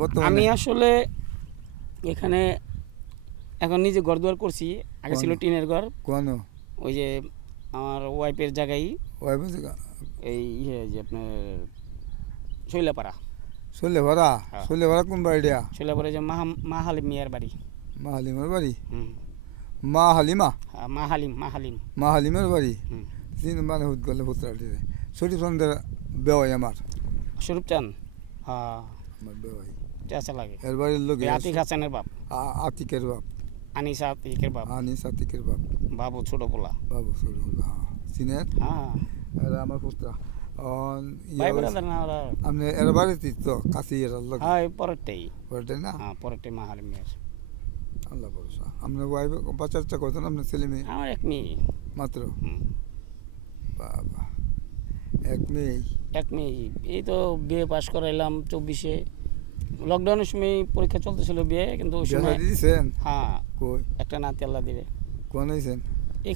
বর্তমানে আমি আসলে এখানে এখন নিজে ঘর-দুয়ার করছি। আগে ছিল টিনের ঘর। কোন ওই যে আমার ওয়াইফের জায়গায় ওই বুঝি এই যে আপনার শৈলাপাড়া। শৈলেভারা হ্যাঁ। শৈলেভারা কোন বাড়িটা? শৈলাপাড়া যে মা হালিম মিয়ার বাড়ি। মা হালিমের বাড়ি? হুম। মা হালিমা? হ্যাঁ, মা হালিম। মা হালিমের বাড়ি? হুম। তিন মানে হুদ গেলে হুতরাটি শরীফ চন্দ্রের বেওয়াই আমার স্বরূপ চান। হ্যাঁ, আমার বেওয়াই চেঁচা লাগে। এর বাড়ির লোক আতিক হাসানের বাপ, আতিকের বাপ, আনিসা আতিকের বাপ, আনিস আতিকের বাপ, বাবু ছোট পোলা। বাবু সরুল সিনের হ্যাঁ, এরা আমার পুত্রা ভাই ব্রাদার না ওরা। আপনি এর বাড়িতে তো কাছে এর লোক হ্যাঁ, এই পরেরটাই। ওটাই না? হ্যাঁ, পরেরটাই মা হালিম মিয়ার। আল্লাহ ভরসা। আপনার ওয়াইফ বাচ্চা কত আপনার ছেলে মেয়ে? আমার এক মেয়ে। মাত্র? হুম। বাবা এক মেয়ে? এক মেয়ে। এই তো বিয়ে পাশ করাইলাম 24-এ। লকডাউনের সময় পরীক্ষা চলতেছিল বিয়ে, কিন্তু ওই বিয়ে সময় দিয়েছেন? হ্যাঁ কই একটা নাতি আল্লাহ দিবে। কোন হয়েছেন?